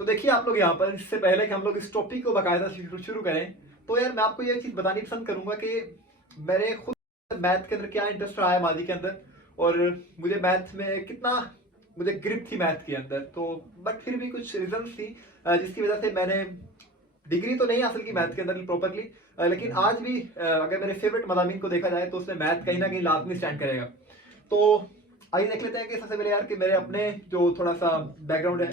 तो देखिए आप लोग यहाँ पर, इससे पहले कि हम लोग इस टॉपिक को बाकायदा शुरू करें, तो यार मैं आपको ये चीज़ बतानी पसंद करूंगा कि मेरे खुद मैथ के अंदर क्या इंटरेस्ट रहा है मादी के अंदर, और मुझे मैथ में कितना मुझे ग्रिप थी मैथ के अंदर। तो बट फिर भी कुछ रीजन थी जिसकी वजह से मैंने डिग्री तो नहीं हासिल की मैथ के अंदर प्रॉपरली, लेकिन आज भी अगर मेरे फेवरेट मदामीन को देखा जाए तो उसमें मैथ कहीं ना कहीं लाजमी स्टैंड करेगा। तो आइए देख लेते हैं कि सबसे पहले यार कि मेरे अपने जो थोड़ा सा बैकग्राउंड है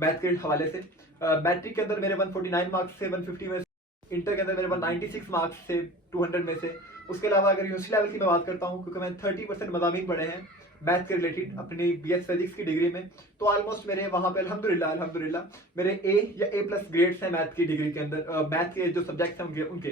मैथ के हवाले से। मैट्रिक के अंदर मेरे 149 मार्क्स से 150 में, इंटर के अंदर मेरे 196 मार्क्स से 200 में से। उसके अलावा अगर यूनिवर्सिटी लेवल की मैं बात करता हूँ, क्योंकि मैंने 30% मदामीन पढ़े हैं मैथ के रिलेटेड अपनी BS फिजिक्स की डिग्री में, तो ऑलमोस्ट मेरे वहाँ पे अल्हम्दुलिल्लाह मेरे A या A+ ग्रेड्स हैं मैथ की डिग्री के अंदर, मैथ के जो सब्जेक्ट्स हैं उनके।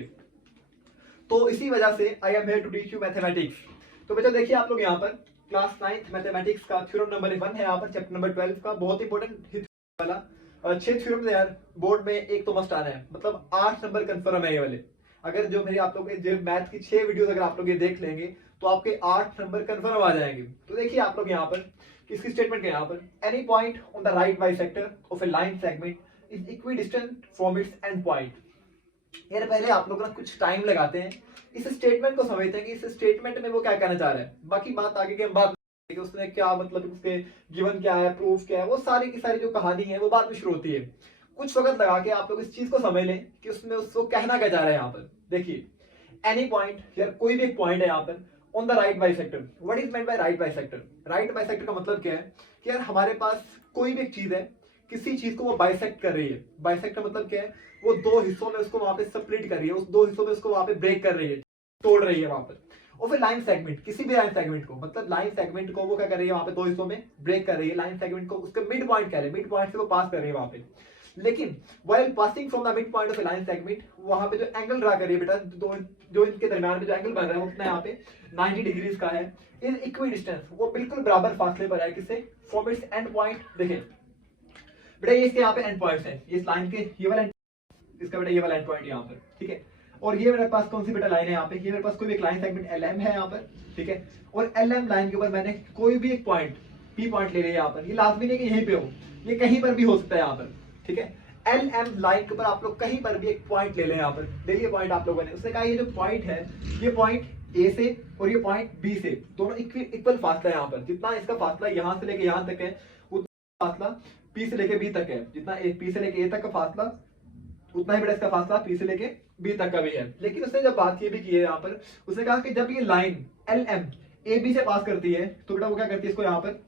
तो इसी वजह से I am here to teach you mathematics. तो बच्चों देखिए आप लोग यहाँ पर क्लास 9th मैथमेटिक्स का थ्योरम नंबर 1 है यहाँ पर, चैप्टर नंबर 12 का बहुत इंपॉर्टेंट वाला 6 थ्योरम यार बोर्ड में एक तो मस्ट आना है, मतलब 8 नंबर कंफर्म है ये वाले। अगर जो मेरी आप लोग जो मैथ की 6 वीडियोस अगर आप लोग ये देख लेंगे तो आपके 8 नंबर कंफर्म आ जाएंगे। तो देखिए आप लोग यहाँ पर किसकी स्टेटमेंट है यहाँ पर, any point on the right bisector of A line segment is equidistant from its and point. यार पहले आप लोग ना कुछ टाइम लगाते हैं इस स्टेटमेंट को समझते हैं कि इस स्टेटमेंट में वो क्या कहना चाह रहा है। बाकी बात आगे के हम बात कि उसने क्या मतलब उसके गिवन क्या है, प्रूफ क्या है, वो सारी की सारी जो कहानी है वो बाद में शुरू होती है। कुछ वक्त लगा के आप लोग इस चीज को समझ लें कि उसमें उसको कहना क्या चाह रहा है यहाँ पर। देखिए एनी पॉइंट, यार कोई भी एक पॉइंट है यहाँ पर on the right bisector. What is meant by right bisector? Right bisector का मतलब क्या है कि यार हमारे पास कोई भी एक चीज है, किसी चीज को वो बाइसेक्ट कर रही है। बाइसेक्ट का मतलब क्या है, वो दो हिस्सों में उसको वहां पे स्प्लिट कर रही है, उस दो हिस्सों में उसको वहां पे ब्रेक कर रही है, तोड़ रही है वहां पर। और फिर लाइन सेगमेंट, किसी भी लाइन सेगमेंट को, मतलब लाइन सेगमेंट को वो क्या कर रही है वहां पे दो हिस्सों में ब्रेक कर रही है। लाइन सेगमेंट को उसके मिड पॉइंट कह रहे हैं, मिड पॉइंट से वो पास कर रही है वहां पे। लेकिन while passing from the mid point of A line segment, वहां पे जो एंगल ड्रा कर रही है बेटा, जो इनके दरमियान में जो एंगल बन रहा है वो कितना यहाँ पे 90 डिग्रीज का है। इज इक्वी डिस्टेंस, वो बिल्कुल बराबर फासले पर है किससे, फ्रॉम इट्स एंड पॉइंट। देखिए बेटा ये इसके यहाँ पे एंड पॉइंट्स हैं, ये इस लाइन के ये वाला इसका बेटा ये वाला एंड पॉइंट यहाँ पर, ठीक है। और ये मेरे पास कौन सी बेटा लाइन है यहाँ पे, ये मेरे पास कोई भी एक लाइन सेगमेंट LM है यहाँ पर, ठीक है। और LM लाइन के ऊपर मैंने कोई भी एक पॉइंट P पॉइंट ले लिया यहाँ पर। ये लाजमी नहीं कि यहीं पे हो, ये कहीं पर भी हो सकता है यहाँ पर, ठीक है। LM लाइन के ऊपर आप लोग कहीं पर भी एक पॉइंट ले लें यहाँ पर। ले लिए पॉइंट आप लोगों ने, उसने कहा ये जो पॉइंट है ये पॉइंट A से और ये पॉइंट B से दोनों इक्वल फासला है यहाँ पर। जितना इसका फासला यहाँ से लेके यहाँ तक है उतना फासला P से लेके B तक है। जितना P से लेके A तक का फासला उतना ही बड़ा इसका फासला P से लेके B तक का भी है। लेकिन उसने जब बात ये भी की है यहाँ पर, उसने कहा कि जब ये लाइन LM AB से पास करती है तो बेटा वो क्या करती है, इसको यहाँ पर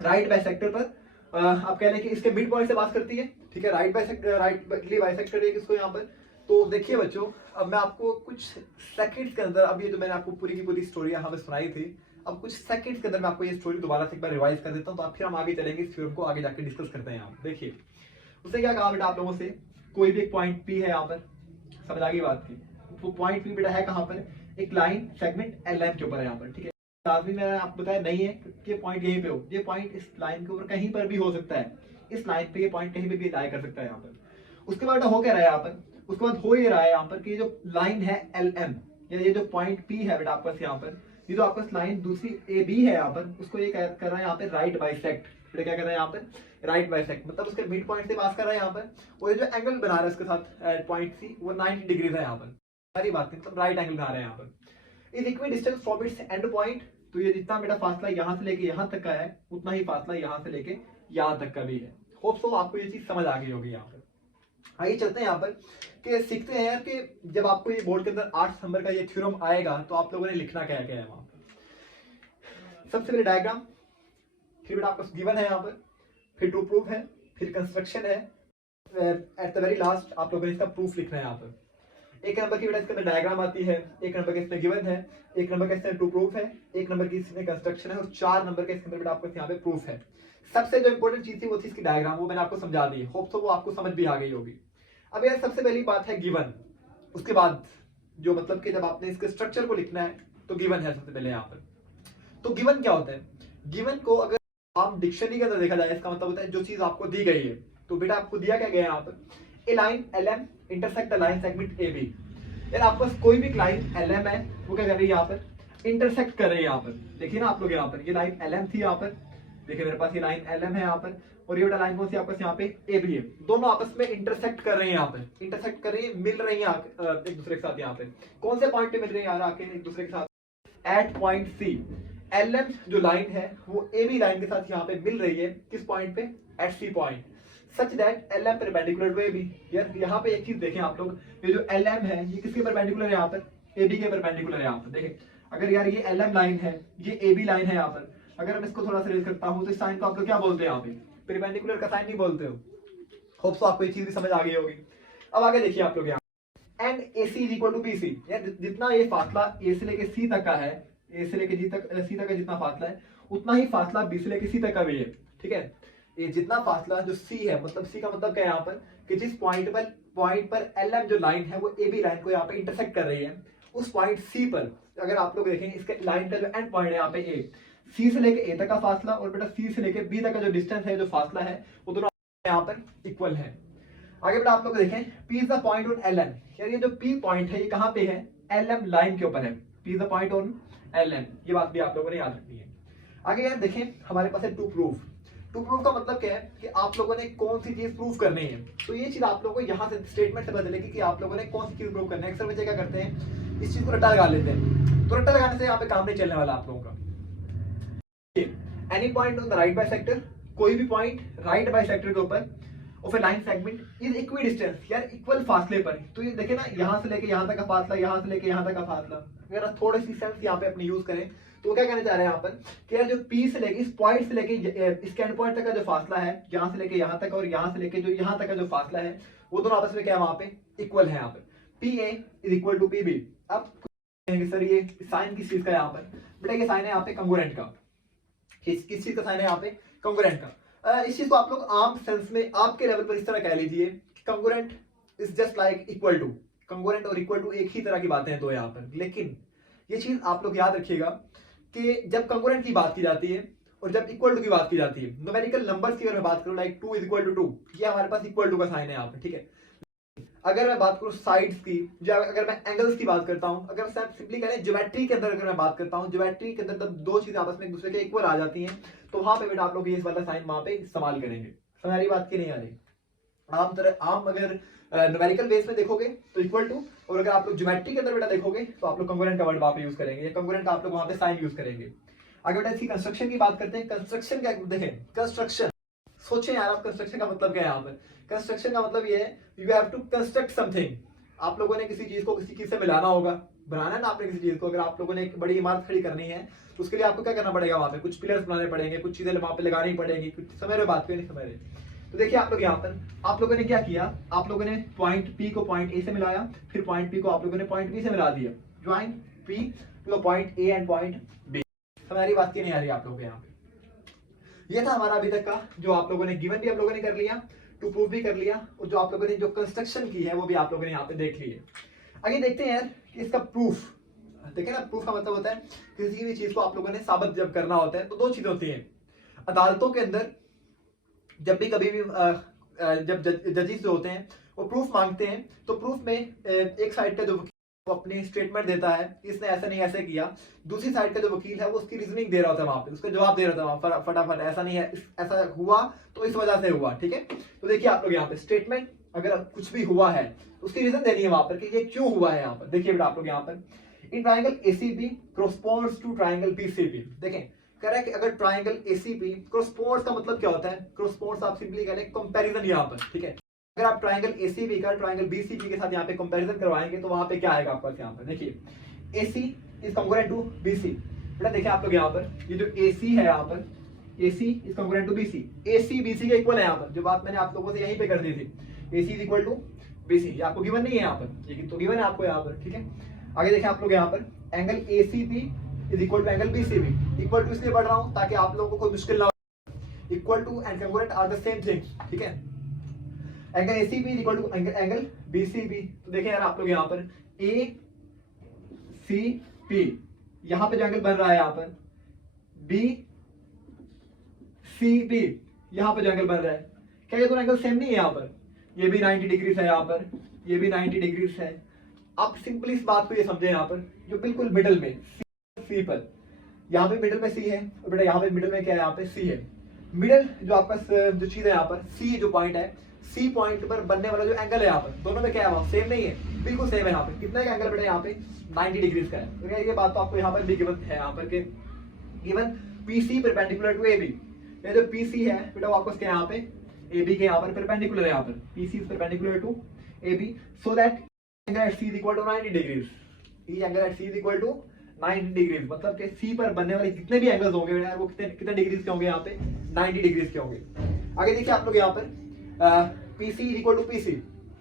राइट बाइसेक्टर पर आप कह लें कि इसके मिड पॉइंट से पास करती है, ठीक है। राइट बाइसेक्टर है इसको यहाँ पर। तो देखिए बच्चों, अब मैं आपको कुछ सेकंड्स के अंदर, अब ये जो मैंने आपको पूरी की पूरी स्टोरी यहाँ पर सुनाई थी, अब कुछ सेकंड्स के अंदर मैं आपको ये स्टोरी दोबारा से एक बार रिवाइज कर देता हूँ, तो फिर हम आगे चलेंगे, इस थ्योरम को आगे जाकर डिस्कस करते हैं। यहाँ देखिए उसने क्या कहा बेटा आप लोगों से, कोई भी एक पॉइंट P है यहाँ पर, समझ आ गई बात की। वो पॉइंट P बेटा है कहाँ पर, एक लाइन सेगमेंट LM के ऊपर है यहाँ पर, ठीक है। लाजमी मैंने आपको बताया नहीं है कि पॉइंट यहीं पे हो, ये पॉइंट इस लाइन के ऊपर कहीं पर भी हो सकता है, इस लाइन पे ये पॉइंट कहीं पे भी लाई कर सकता है यहाँ पर। उसके बाद हो क्या रहा है यहाँ पर, उसके बाद हो ये रहा है यहाँ पर कि जो लाइन है LM या ये जो पॉइंट P है बेटा आपस यहाँ पर, ये जो आपस लाइन दूसरी AB है यहाँ पर, उसको ये कर रहा है यहाँ पे राइट बाइसेक्ट। बेटा क्या कर रहा है यहाँ पर, राइट बाइसेक्ट, मतलब उसके मिड पॉइंट से पास कर रहा है यहाँ पर। और ये जो एंगल बना रहा है उसके साथ पॉइंट C, वो 90 डिग्रीज है यहाँ पर। सारी बात मतलब राइट एंगल बना रहे हैं यहाँ पर। Is equi distance from its and point, तो ये जितना बेटा फासला यहाँ से लेके यहाँ तक का है उतना ही फासला यहाँ से लेके यहाँ तक का भी है। होप सो आपको ये चीज समझ आ गई होगी यहाँ पर। आइए चलते हैं यहाँ पर कि सीखते हैं यार कि जब आपको ये बोर्ड के अंदर 8 नंबर का ये थ्योरम आएगा तो आप लोगों ने लिखना क्या क्या है वहां पर। सबसे पहले डायग्राम, फिर बेटा आपको गिवन है यहाँ पर, फिर टू प्रूफ है, फिर कंस्ट्रक्शन है, एट द वेरी लास्ट आप लोगों ने इसका प्रूफ लिखना है यहाँ पर। एक नंबर की बेटा इसके अंदर डायग्राम आती है, एक नंबर के इसमें गिवन है, एक नंबर का इसमें टू प्रूफ है, एक नंबर की इसमें कंस्ट्रक्शन है, और 4 नंबर के इसके अंदर बेटा आपको यहाँ पे प्रूफ है। सबसे जो इंपॉर्टेंट चीज थी वो थी इसकी डायग्राम, वो मैंने आपको समझा दी। होप सो वो आपको समझ भी आ गई होगी। अब यार सबसे पहली बात है गिवन, उसके बाद जो मतलब कि जब आपने इसके स्ट्रक्चर को लिखना है तो गिवन है सबसे पहले यहाँ पर। तो गिवन क्या होता है, गिवन को अगर आप डिक्शनरी के अंदर देखा जाए इसका मतलब होता है जो चीज आपको दी गई है। तो बेटा आपको दिया क्या गया यहाँ पर, a line LM intersect the line segment AB। यार आपके पास कोई भी लाइन LM है, वो क्या कर रही है यहाँ पर, इंटरसेक्ट कर रही है यहाँ पर। देखिए ना आप लोग यहाँ पर, ये लाइन LM थी यहाँ पर, देखिए मेरे पास ये लाइन LM है यहाँ पर, और ये वाला लाइन कौन सी आपस यहाँ पे AB है। दोनों आपस में इंटरसेक्ट कर रहे हैं, यहाँ पे इंटरसेक्ट कर रही है, मिल रही है एक दूसरे के साथ। यहाँ पे कौन से पॉइंट पे मिल रही है यार आके एक दूसरे के साथ? At point C। LM जो लाइन है वो AB लाइन के साथ यहाँ पे मिल रही है, किस पॉइंट पे? At C point, such that LM perpendicular to AB। यार यहाँ पे एक चीज देखें आप लोग, ये जो LM है ये किसके परपेंडिकुलर है? यहाँ पर AB के परपेंडिकुलर है। यहाँ पर देखें, अगर यार ये LM लाइन है, ये AB लाइन है यहाँ पर, अगर मैं इसको थोड़ा सा रेज करता हूँ तो इस साइन को आप लोग क्या बोलते हैं? यहाँ पे परपेंडिकुलर का साइन नहीं बोलते हो। होप सो आपको ये चीज भी समझ आ गई होगी। अब आगे देखिए आप लोग यहाँ, and AC is equal to BC। यार जितना ये फासला A से लेके C तक का है, A से लेके C तक का जितना फासला है, उतना ही फासला B से लेके C तक का भी है, ठीक है। ये जितना फासला जो C है, मतलब C का मतलब क्या है यहाँ पर, कि जिस पॉइंट पर LM जो लाइन है वो AB लाइन को यहाँ पे इंटरसेक्ट कर रही है, उस पॉइंट C पर अगर आप लोग देखें इसके लाइन का जो एंड पॉइंट है यहाँ पे A, C से लेके A तक का फासला और बेटा C से लेके B तक का जो डिस्टेंस है, जो फासला है, वो दोनों यहाँ पर इक्वल है। आगे बेटा आप लोग देखें, P is the point on LM। यार ये जो P पॉइंट है ये कहाँ पे है? LM लाइन के ऊपर है। P is the point on LM, ये बात भी आप लोगों ने याद रखनी है। आगे यार देखें, हमारे पास है टू प्रूफ। टू प्रूफ का मतलब क्या है कि आप लोगों ने कौन सी चीज प्रूफ करनी है। तो ये चीज आप लोगों को यहाँ से स्टेटमेंट से पता चलेगी कि आप लोगों ने कौन सी चीज प्रूफ करनी है। अक्सर बच्चे क्या करते हैं, इस चीज को रट्टा लगा लेते हैं, तो रट्टा लगाने से यहाँ पे काम नहीं चलने वाला आप लोगों का। Any point on the right bisector, कोई भी पॉइंट राइट बाइसेक्टर के ऊपर of A line segment is equi distance, यार इक्वल फासले पर। तो ये देखे ना, यहाँ से लेके यहाँ तक का फासला, यहाँ से लेके यहाँ तक का फासला। अगर थोड़ी सी सेंस यहाँ पे अपनी यूज करें तो क्या कहना चाह रहे हैं यहाँ पर कि यार जो P से लेके इस पॉइंट से लेके इसके एंड पॉइंट तक का जो फासला है, यहाँ से लेके यहाँ तक और यहाँ से लेके जो यहाँ तक का जो फासला है, वो दोनों आपस में क्या है? वहां पे इक्वल है। यहाँ पे PA is equal to PB। अब सर ये साइन किस चीज का? यहाँ पर बेटा ये साइन है यहाँ पे कंग्रुएंट का। किस चीज का साइन है यहाँ पे? कंग्रुएंट का। इस चीज को आप लोग आम सेंस में आपके लेवल पर इस तरह कह लीजिए, congruent is just like equal to. Congruent और इक्वल टू एक ही तरह की बातें हैं दो यहाँ पर, लेकिन ये चीज आप लोग याद रखिएगा कि जब कंग्रुएंट की बात की जाती है और जब इक्वल टू की बात की जाती है, न्यूमेरिकल नंबर्स की अगर मैं बात करूं, लाइक 2 इज इक्वल टू 2, ये हमारे पास इक्वल टू का साइन है यहाँ पे, ठीक है। अगर मैं बात करूं साइड्स की, या अगर मैं एंगल्स की बात करता हूं, अगर सिंपली करें ज्योमेट्री के अंदर अगर मैं बात करता हूं, ज्योमेट्री के अंदर जब दो चीजें आपस में एक दूसरे के इक्वल आ जाती हैं, तो वहां पे बेटा आप लोग ये वाला साइन वहां पे इस्तेमाल करेंगे। समझ आ रही बात की नहीं आ रही? आम अगर न्यूमेरिकल बेस में देखोगे तो इक्वल टू, और अगर आप लोग ज्योमेट्री के अंदर बेटा देखोगे तो आप लोग कंग्रुएंट का वर्ड वहां पे यूज करेंगे, या कंग्रुएंट का आप लोग वहां पे साइन यूज करेंगे। आगे बेटा इसकी कंस्ट्रक्शन की बात करते हैं। कंस्ट्रक्शन क्या देखें, कंस्ट्रक्शन सोचें यार आप, कंस्ट्रक्शन का मतलब क्या है यहाँ पर? कंस्ट्रक्शन का मतलब ये है you have to construct something. आप लोगों ने किसी चीज को किसी चीज से मिलाना होगा, बनाना है ना आपने किसी चीज को। अगर आप लोगों ने एक बड़ी इमारत खड़ी करनी है तो उसके लिए आपको क्या करना पड़ेगा? वहां पे कुछ पिलर्स बनाने पड़ेंगे, कुछ चीजें वहां पे लगानी पड़ेगी। कुछ समझ रहे बात, नहीं समझ रहे? तो देखिए आप लोग यहाँ पर आप लोगों ने क्या किया, आप लोगों ने पॉइंट P को पॉइंट A से मिलाया, फिर पॉइंट P को आप लोगों ने पॉइंट B से मिला दिया। Join P to the point A and point B। हमारी बात की नहीं आ रही आप लोगों को यहाँ पे? ये था हमारा अभी तक का, जो आप लोगों ने गिवन भी आप लोगों ने कर लिया, टू प्रूफ भी कर लिया, और जो आप लोगों ने जो कंस्ट्रक्शन की है वो भी आप लोगों ने यहाँ पे देख ली है। आगे देखते हैं यार कि इसका प्रूफ। देखें ना, प्रूफ का मतलब होता है किसी भी चीज को आप लोगों ने साबित जब करना होता है तो दो चीजें होती हैं। अदालतों के अंदर जब भी कभी भी जब जजेस जो होते हैं वो प्रूफ मांगते हैं, तो प्रूफ में एक साइड का जो वकील वो अपनी स्टेटमेंट देता है, इसने ऐसा नहीं ऐसे किया। दूसरी साइड का जो वकील है वो उसकी रीजनिंग दे रहा होता है, वहां पे उसका जवाब दे रहा था फटाफट, ऐसा नहीं है, ऐसा हुआ तो इस वजह से हुआ, ठीक है। तो देखिए आप लोग यहाँ पे स्टेटमेंट, अगर कुछ भी हुआ है तो उसकी रीजन देनी है वहां पर कि ये क्यों हुआ है। यहाँ पर देखिए बेटा आप लोग यहाँ पर, in triangle ACB corresponds to triangle BCB। देखें कह रहा है कि अगर ट्राइंगल ACB corresponds का मतलब क्या होता है? corresponds आप सिंपली कह लें कंपैरिजन यहाँ पर, ठीक है। अगर आप ट्राइंगल ACB का ट्राइंगल BCB के साथ यहाँ पे कंपैरिजन करवाएंगे तो वहां पे क्या आएगा आपके पास? यहाँ पर देखिए AC is congruent to BC। बेटा देखिए आप लोग यहाँ पर ये जो AC है यहाँ पर, AC is congruent to BC, AC BC के इक्वल है। यहाँ पर जो बात मैंने आप लोगों से यहीं पे कर दी थी, AC is equal to BC, ये आपको गिवन नहीं है यहाँ पर, ये तो गिवन है आपको यहाँ पर, ठीक है। आगे देखें आप लोग यहाँ पर angle ACB is equal to angle BCB। Equal to इसलिए पढ़ रहा हूं ताकि आप लोगों को कोई मुश्किल ना हो। Equal to and congruent are the same thing, ठीक है। Angle ACB is equal to angle BCB। तो देखें यार आप लोग यहाँ पर ACP, यहाँ पे जो एंगल बन रहा है यहाँ पर BCB, यहाँ पे जो एंगल बन रहा है, क्या ये दोनों एंगल सेम नहीं है? यहाँ पर ये भी 90 डिग्री है, यहाँ पर ये भी 90 डिग्री है। आप सिंपली इस बात को ये समझे, यहाँ पर जो बिल्कुल मिडल में C पर, यहाँ पे मिडल में C है, और बेटा यहाँ पे मिडल में क्या है? यहाँ पे C है। मिडल जो आपका जो चीज है यहाँ पर सी जो पॉइंट है, सी पॉइंट पर बनने वाला जो एंगल है यहाँ पर, दोनों में क्या है सेम नहीं है, बिल्कुल सेम है। यहाँ पे कितना का एंगल बने यहाँ पे 90 डिग्रीज का है। तो ये बात तो आपको यहाँ पर भी गिवन है, यहाँ पर के given PC perpendicular to AB। ये जो PC है बेटा वो आपको यहाँ पे AB के यहाँ पर परपेंडिकुलर है, यहाँ पर PC is perpendicular to AB so that angle at C is equal to 90 degrees. ई angle at C is equal to 90 degrees, मतलब कि C पर बनने वाले जितने भी एंगल्स होंगे बेटा वो कितने कितने डिग्रीज के होंगे यहाँ पे 90 डिग्रीज के होंगे। आगे देखिए आप लोग यहाँ पर PC is equal to PC,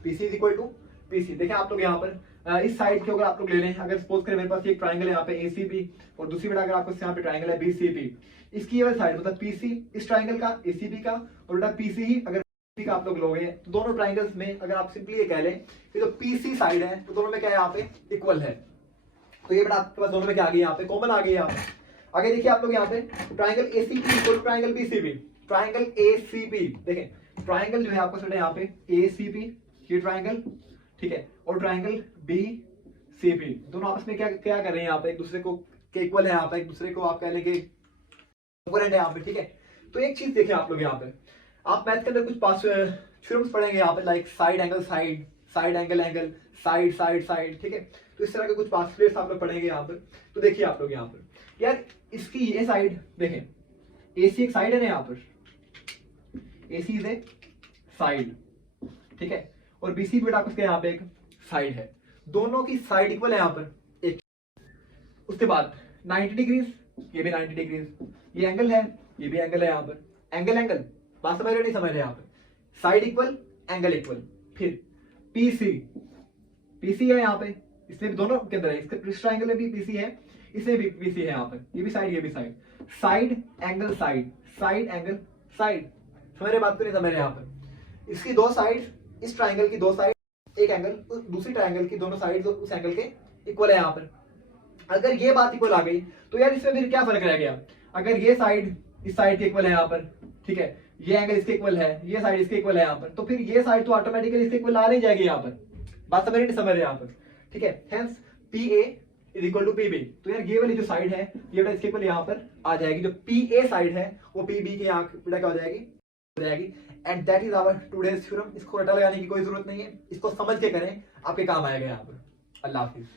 PC is equal to PC। देखिए आप लोग यहाँ पर इस साइड के अगर आप लोग ले लें, अगर सपोज करें मेरे पास एक ट्राइंगल है यहाँ पे ACB और दूसरी बेटा अगर आपको यहाँ पे ट्राइंगल है BCP, इसकी वाली साइड मतलब PC इस ट्राइंगल का ACB का और बेटा PC ही अगर BCP का आप लोग लोगे तो दोनों ट्राइंगल्स में अगर आप सिंपली ये कह लें कि जो PC साइड है तो दोनों में क्या है यहाँ पे इक्वल है। तो ये बेटा आपके पास दोनों में क्या आ गई यहाँ पे कॉमन आ गई यहाँ पे। आगे देखिए आप लोग यहाँ पे triangle ACP equal to triangle BCP, triangle ACP देखें ट्राइंगल जो है आपको सेट है यहाँ पे ACP ये ट्राइंगल, ठीक है, और ट्राइंगल BCP दोनों आपस में क्या क्या कर रहे हैं यहाँ पे एक दूसरे को के इक्वल है, यहाँ पे एक दूसरे को आप कह लेंगे इक्वलेंट है यहाँ पे, ठीक है। तो एक चीज देखें आप लोग यहाँ पे, आप मैथ के अंदर कुछ पास थ्योरम्स पढ़ेंगे यहाँ पे like side angle side, side angle angle, side side side, ठीक है। तो इस तरह के कुछ पास आप लोग पढ़ेंगे यहाँ पर। तो देखिए आप लोग यहाँ पर यार इसकी ये साइड देखें, AC एक साइड है ना यहाँ पर, AC इज ए साइड, ठीक है, और BC बेटा आपके यहाँ पे एक साइड है, दोनों की साइड इक्वल है यहाँ पर एक। उसके बाद 90 डिग्रीज, ये भी 90 डिग्रीज, ये एंगल है, ये भी एंगल है यहाँ पर, एंगल एंगल बात समझ रहे नहीं समझ रहे यहाँ पर, साइड इक्वल एंगल इक्वल। फिर PC है यहाँ पे, इसमें भी दोनों के अंदर है, इस ट्राइंगल में भी PC है, इसमें भी PC है यहाँ पर, ये भी साइड ये भी side, side angle side, side angle side, समझ रहे बात को नहीं समझ रहे यहाँ पर। इसकी दो साइड, इस ट्राइंगल की दो साइड, एक एंगल दूसरी ट्राइंगल की दोनों साइड उस एंगल के इक्वल है यहाँ पर। अगर ये बात इक्वल आ गई तो यार इसमें फिर क्या फर्क रह गया, अगर ये साइड इस साइड के इक्वल है यहाँ पर, ठीक है, ये एंगल इसके इक्वल है, ये साइड इसके इक्वल है यहाँ पर, तो फिर ये साइड तो ऑटोमेटिकली इसके इक्वल आ नहीं जाएगी यहाँ पर, बात समझ नहीं समझ रहे यहाँ पर, ठीक है। Hence PA is equal to PB, तो यार ये वाली जो साइड है ये इसके इक्वल यहाँ पर आ जाएगी, जो PA साइड है वो PB के यहाँ क्या हो जाएगी। And that is our today's theorem. इसको रटा लगाने की कोई जरूरत नहीं है, इसको समझ के करें, आपके काम आएगा यहाँ पर। अल्लाह हाफिज।